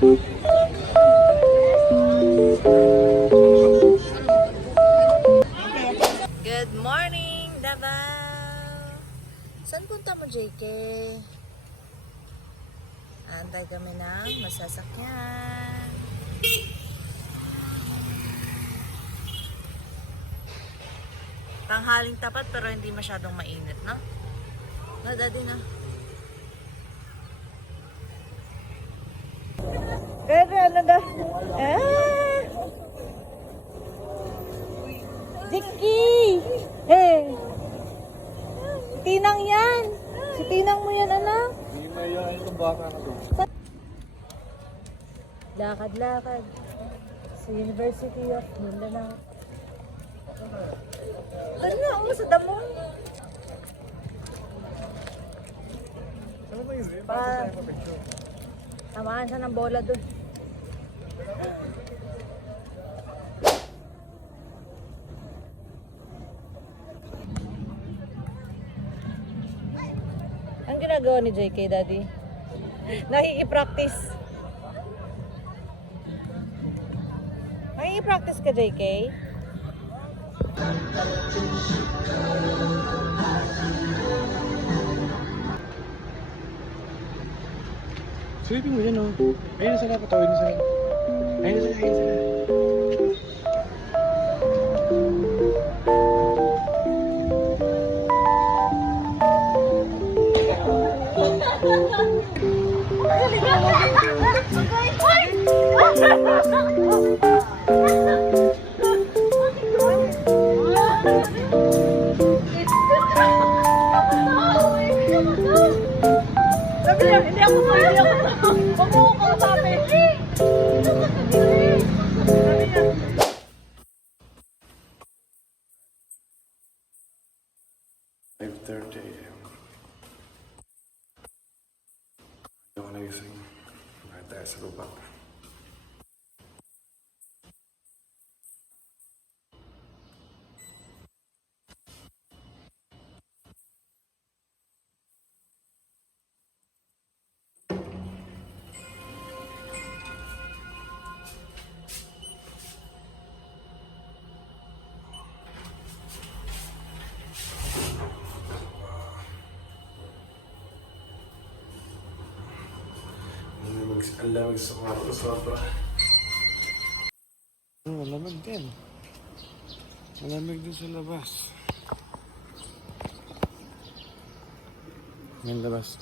Good morning, Davao! Saan punta mo, JK? Antay kami ng masasakyan. Tanghaling tapat pero hindi masyadong mainit, no? No, daddy na. Pero ano na? Ah! Jiki! Hey! Tinang yan! Si Tinang mo yan, anak! Hindi na yan itong baka na to. Lakad-lakad sa University of Mindanao. Ano na, sa damo? Ano ba yun? Pa, tamaan siya ng bola doon. Ang ginagawa ni JK, Daddy? Nakikipractice. Nakikipractice ka, JK? Silipin mo yan, oh. Ayun na sila, patawin na sila. Ayun na sila, ayun na sila. Sabi niya, hindi ako to, hindi ako to. Huwag mo ko sabi. Sabi niya. Ayaw ko nagising. Bakit tayo sa baba? Ang lamig sa kwarto, sobra. Malamig din. Malamig din sa labas. Yung labas.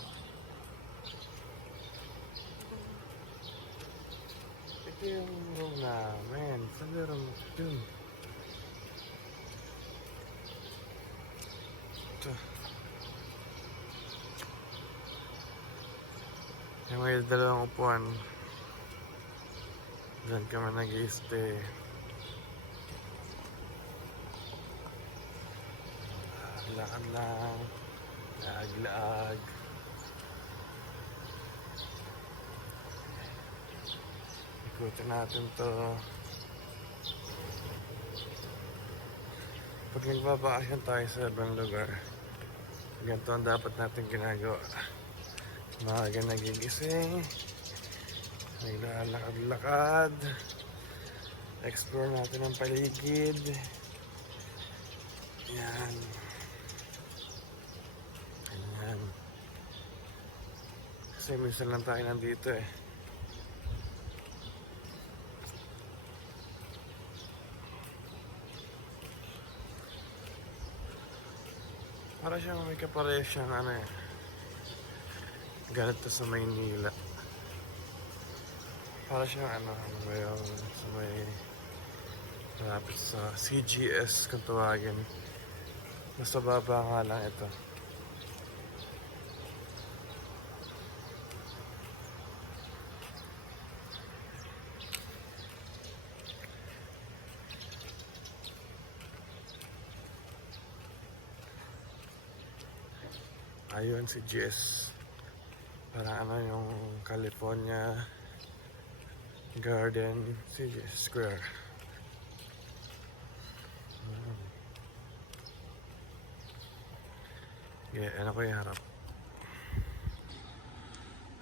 Ito yung room namin. Saan yung room yun? Ito. Yung may dalawang upuan. Diyan kami nag-i-stay. Lakad lang. Laag-laag. Ikutin natin to. Pag nagbabakasyon tayo sa ibang lugar, ganito ang dapat natin ginagawa. Maaga nagigising, naglalakad-lakad, explore natin ang paligid. Yan. Ayan. Kasi minsan lang tayo nandito eh. Para siyang may kapareho siyang ano eh. Ganito sa Maynila. Para siyang ano ba yung sa may malapit sa CGS kung tawagin. Mas mababa nga lang ito. Ayun si GS. Parang ano yung California Garden CGS Square. Yeah, ano ko yung harap?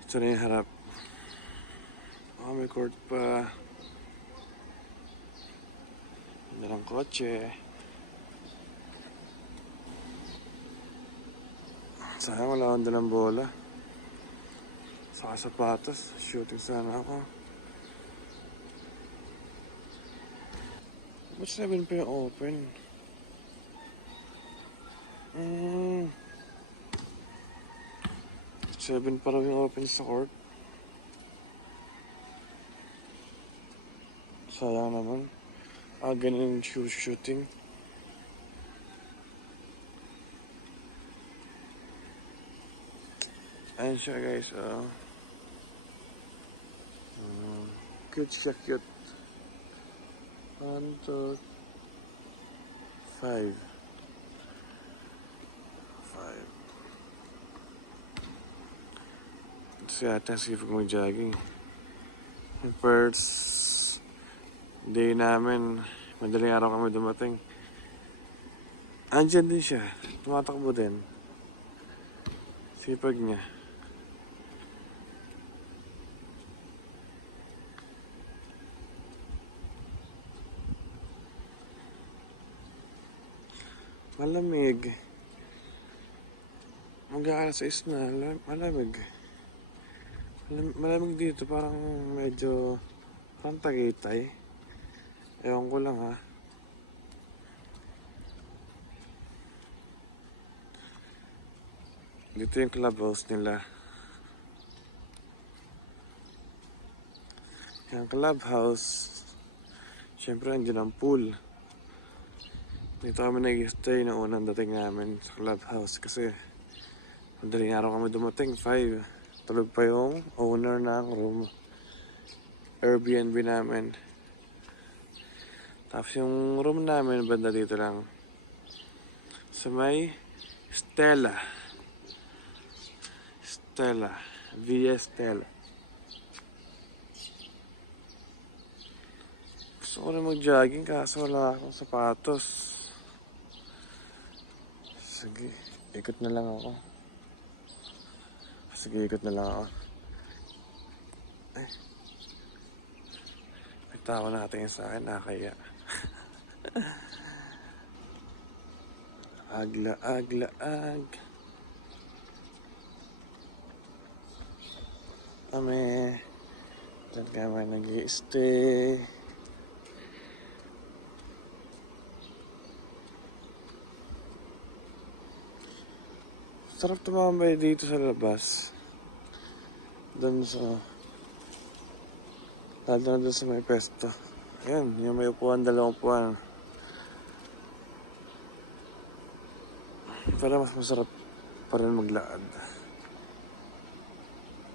Ito na yung harap. Oh may court pa. Ganda ng kotse. Sayang wala akong dalang bola. Saka sapatos. Shooting sana ako. Ba't 7 pa yung open? 7 pa raw yung open sa court. Sayang naman. Ganun yung shooting. Ayan siya guys. Cute siya, cute. 1, 2, 5. 5. Ito siya ata sipag mag-jogging. Yung first day namin, madaling araw kami dumating. Andyan din siya. Tumatakbo din. Sipag niya. Malamig. Mag-aalas 6 na. Malamig. Malamig dito. Parang medyo parang Tagaytay. Ewan ko lang ha. Dito yung clubhouse nila. Yung clubhouse. Siyempre nandiyan ang pool. Dito kami nag-stay na unang dating namin sa clubhouse kasi madaling araw kami dumating, 5. Tulog pa yung owner ng room. Airbnb namin. Tapos yung room namin banda dito lang. Sa may Stella. Via Stella. Gusto ko na mag-jogging kaso wala akong sapatos. Sige, ikot na lang ako. Ay. May tao nakatingin sa akin, nakakaya. Agla-agla-ag. Kami. Diyan kami nag-i-stay. Sarap tumambay dito sa labas. Doon sa... lalo na doon sa may pesto. Ayan, yung may upuan, 2 upuan. Pero mas masarap pa rin maglakad.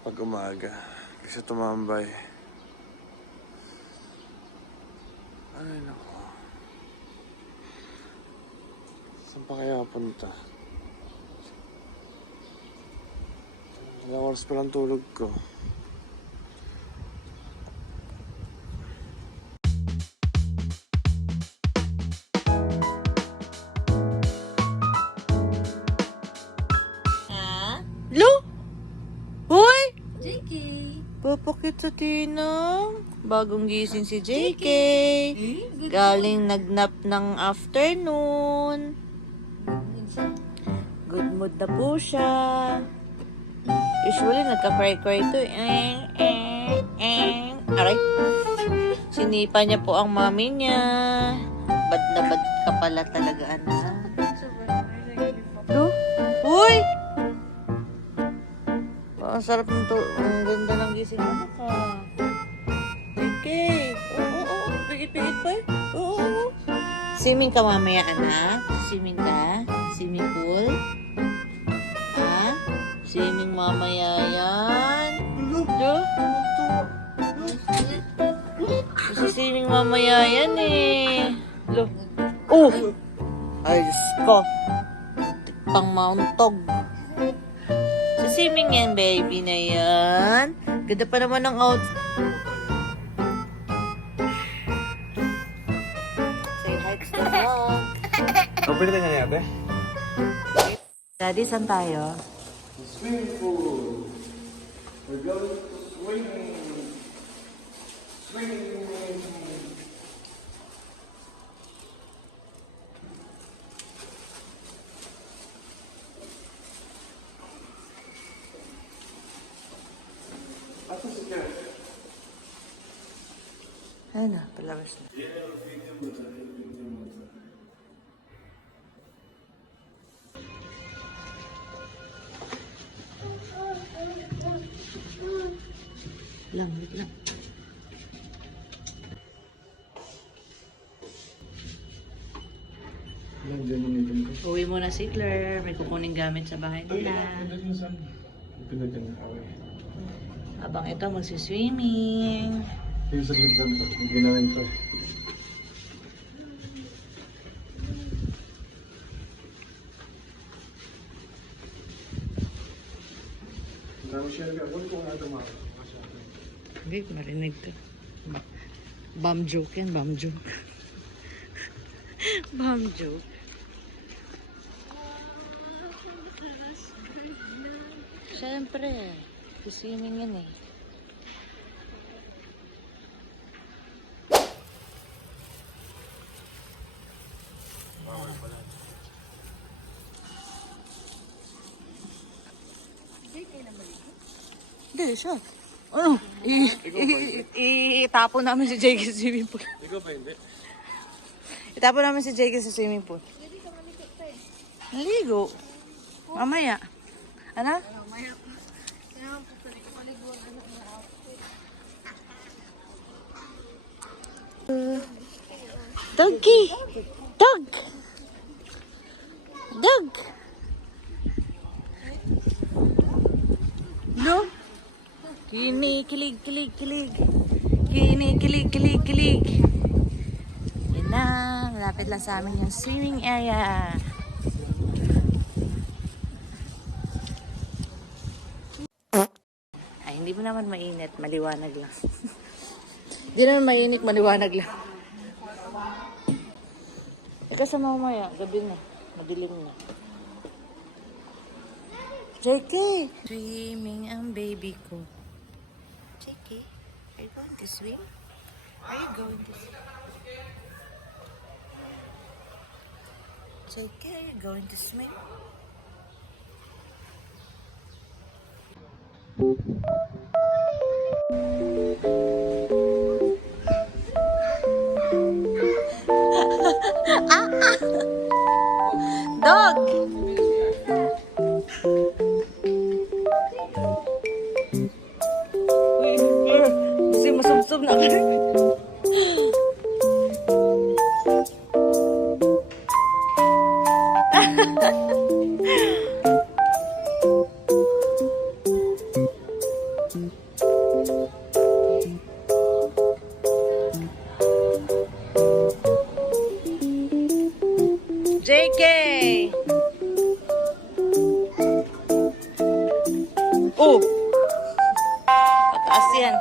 Pag umaga. Kasi tumambay. Ay, naku. Saan pa kaya punta? Ilang oras pa lang tulog ko. Lo? Hoy! JK. Papakit sa tinang. Bagong gising si JK. Galing nagnap ng afternoon. Good mood na po siya. Usually, nagka-cry-cry ito. Aray. Sinipa niya po ang mami niya. Bad na bad ka pala talaga, anak. No? Uy! Ang sarap nito. Ang ganda ng gising mo ka. Okay. Oo. Pigit-pigit pa eh. Oo. Swimming ka mamaya, anak. Swimming ka? Swimming pool? Ha? Swimming mamaya yan. Swimming mamaya yan eh. Lo. Oh! Ay, Diyos ko. Pang mauntog. Swimming yan, baby na yan. Ganda pa naman ng out. Say hi to the vlog. Open na nga ate. Daddy, saan tayo? Swimming pool. We're going to swimming. Ayun na, palabas na. Wait lang. Uwi mo na si Claire. May kukuning gamit sa bahay nila. Habang ito magsiswimming. Yung sa ganda nito, yung ginawin to. Hindi, marinig to. Bum joke yan, bum joke. Bum joke. Siyempre, swimming yan eh. Hindi, siya. Ano? Itapon namin si Jake sa swimming pool. Ikaw ba hindi? Itapon namin si Jake sa swimming pool. Pwede ka malikot pa eh. Naligo. Mamaya. Ano? Mamaya. Kaya po pwede ka maligo ang anak na outfit. Doggy! Dog! Dog! No? Kinikilig, kilig, kilig. Kinikilig, kilig, kilig. Yan na, malapit lang sa amin yung swimming area. Ay, hindi mo naman mainit, maliwanag lang. Hindi naman mainit, maliwanag lang. Kasi mamaya, gabi na, madilim na. JK! Swimming ang baby ko. JK, are you going to swim? Are you going to swim? JK, are you going to swim? Dog! Kasi masubsob na ka. JK! Oh! Pataas yan.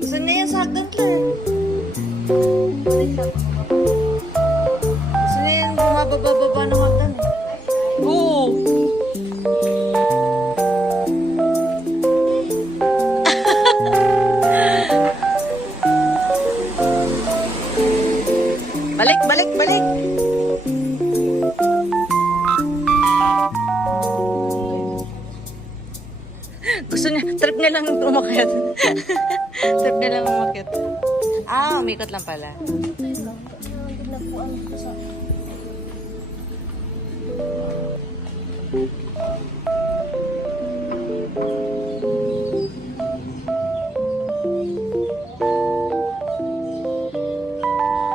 Gusto niya yan sa hagdan, Claire. Gusto niya yan bumababa ng hagdan eh. Oo! Balik, balik, balik. Gusto niya, trip niya lang umakyat. Trip niya lang umakyat. Ah, umikot lang pala.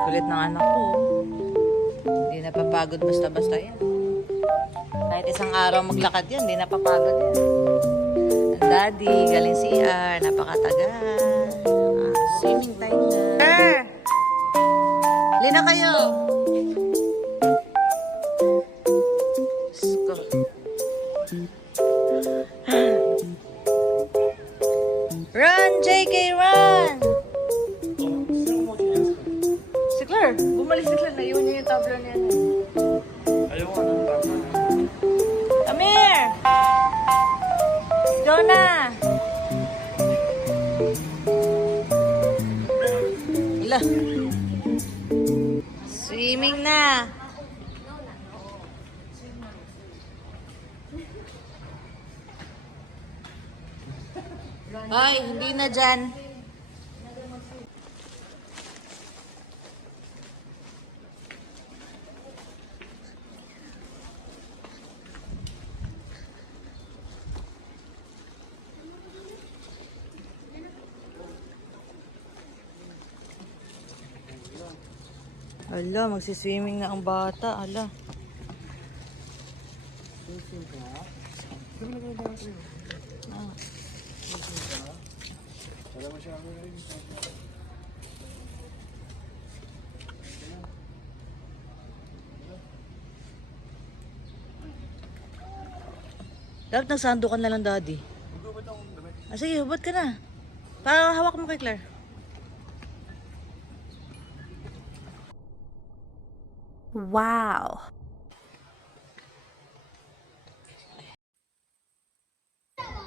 Kulit ng anak ko. Hindi napapagod basta-basta yan. Kahit isang araw maglakad yan, hindi napapagod yan. Ang daddy, galing CR, napakatagal. Swimming time na. Sir! Lina kayo! Sko. Run, JK, run! Si Claire, bumalik si Claire. Naiwan niya yung tabla niya. Ayaw ko ng tama. Hala. Swimming na. Ay, hindi na dyan. Ala, magsiswimming na ang bata. Ala. Ah. Wala mo siya rin. Dapat nagsando ka na lang, Daddy. Ah, sige, hubad ka na. Para hawak mo kay Claire. Wow.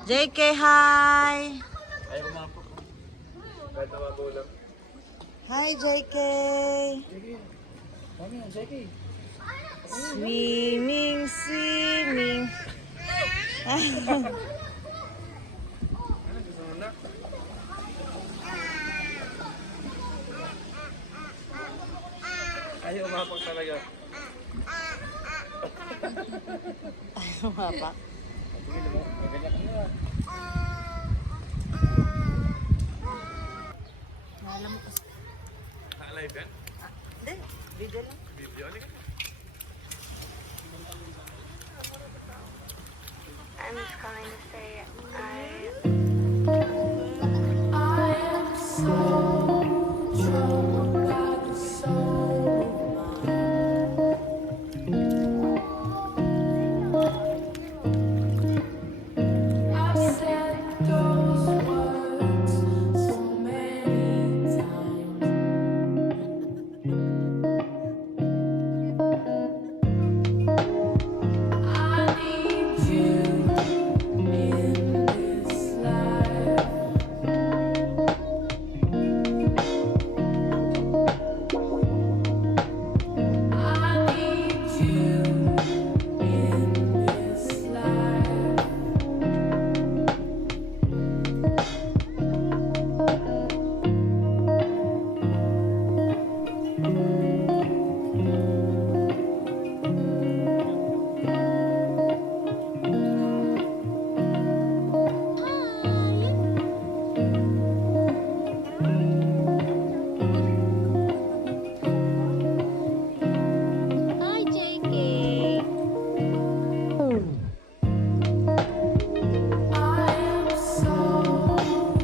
JK, hi! Ay, umapok. Kahit na magulang. Hi, JK! Mami, Jackie. Swimming, swimming. Ay, umapok talaga. Ano nga pa? Sige, diba? Maganyak ka na. Alam mo kasi. Na-alive yan? Hindi, video lang. Video, ano ka? I'm just calling to say I am so troubled by the soul of mine. I've said those words so many times. I need you in this life. I need you in this life. Hi, JK. I am so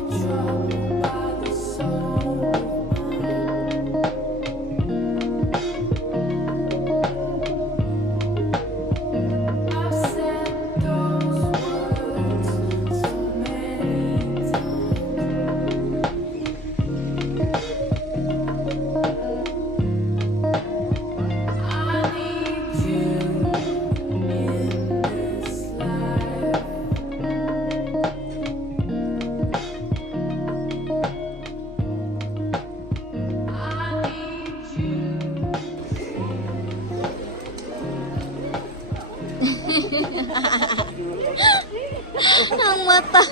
troubled by the soul of mine. I've said those words so many times. I need you in this life. I need you. Ang mata.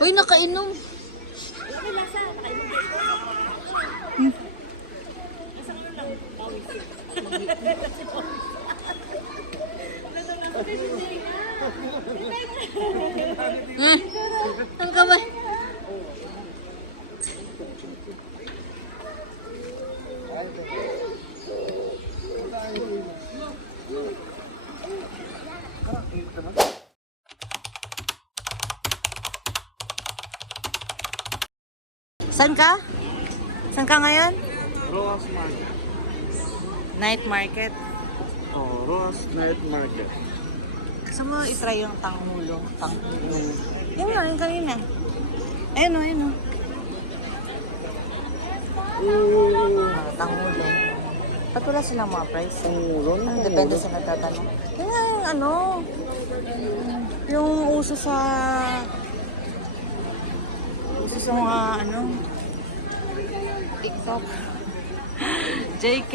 Uy, nakainom. Ang kamay. Saan ka? Saan ka ngayon? Roas Market. Night market. Oh, Roas Night Market. Gusto mo itry yung tanghulong? Tanghulong. Yan nga, yung kanina. Ayun o, ayun o. Tanghulong. Ba't wala silang mga price? Tanghulong? Ano, depende sa natatanong. Yan nga yung ano, yung uso sa mga ano, TikTok. JK!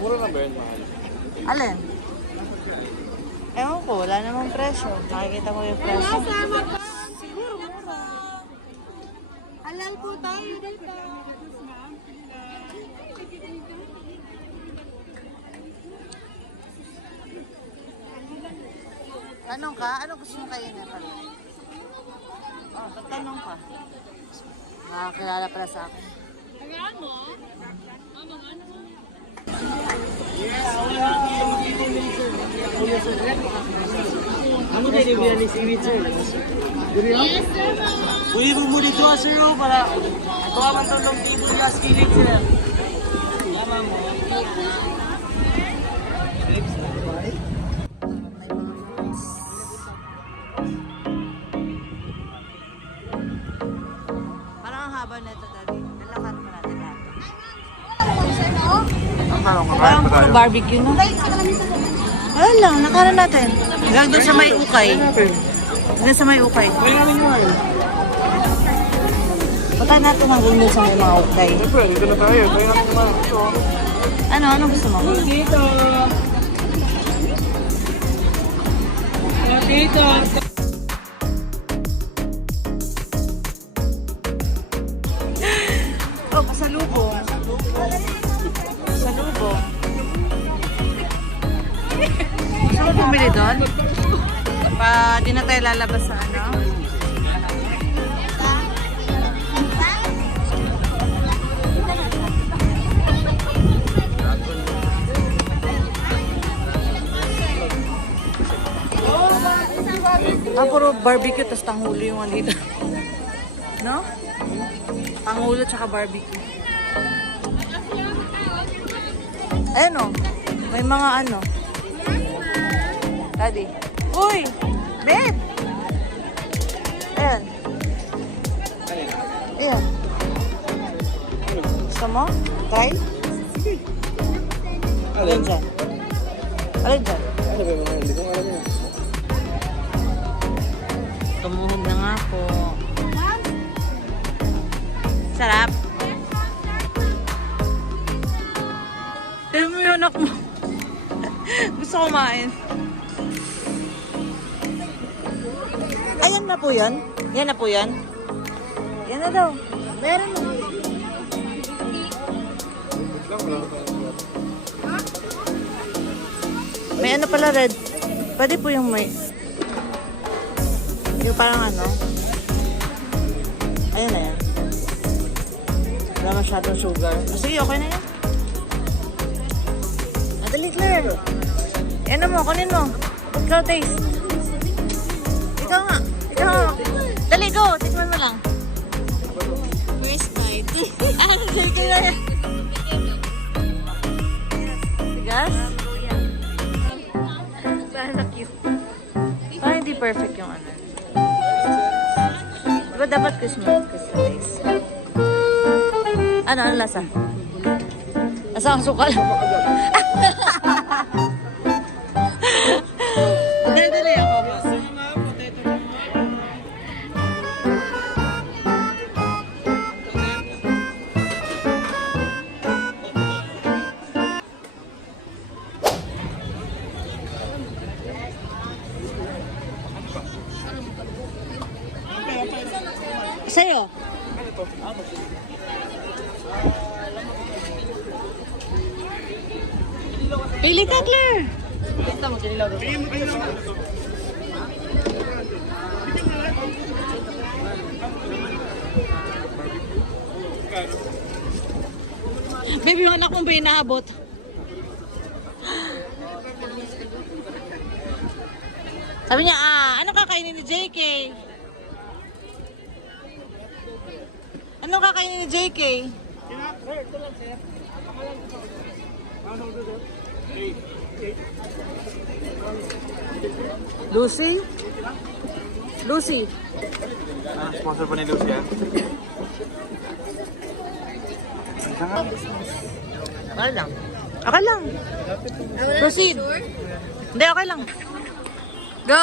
Mura na ba yun, mahal? Alin? Ewan ko, wala namang presyo. Nakikita ko yung presyo. Siguro mura. Halal po tayo dito. Tanong ka? Ano gusto mong kainin pa? Oh, tatanong ka. Nakakilala pala sa akin. Ano ba yung ni si Richard? Pwede mo muna ito sir para ito ang tulong table na skilling sir. Tama mo. Parang ang haba na ito, Daddy. Lalakad mo natin lahat. Parang Parang puro barbecue na. Wala lang, nakaran natin. Hanggang doon sa may ukay. Hanggang sa may ukay. Punta natin hanggang doon sa may mga ukay. Siyempre, dito na tayo. Tayo natin naman. Ano? Ano gusto mo? Dito. Dito. Oh, pasalubong. Pasalubong. Gusto mo bumili doon? Di na tayo lalabas sa ano? Puro barbecue, tas tanghulo yung andito. No? Tanghulo tsaka barbecue. Ayan o. May mga ano. Daddy. Uy! Babe! Ayan. Ayan. Gusto mo? Try? Alin dyan? Alin dyan? Ano ba yung mahal? Hindi ko alam yun. Tumuhog na nga po. Sarap. Tignan mo yung anak mo. Gusto kumain. Ayan na po yan. Yan na po yan. Yan na daw. Meron na. May ano pala red. Pwede po yung may... Yung parang ano. Ayan na yan. Wala masyadong sugar. Sige, okay na yan. Madali, Claire. Yan na mo, kunin mo. Ikaw, taste. Ikaw nga. Ikaw nga. Dali, go. Tikman mo lang. First bite. Sige na yan. Tigas? Sana cute. Parang hindi perfect yung ano. Diba dapat Christmas? Ano lasa? Lasa ang sukal. Dali ako. Sa'yo? Pili ka, Claire. Baby, yung anak mong ba inaabot? Sabi niya, ano kakainin ni JK? Ano kakainin ni JK? Lucy? Lucy? Sponsor po ni Lucia. Mahal lang. Okay lang. Proceed. Hindi, okay lang. Go!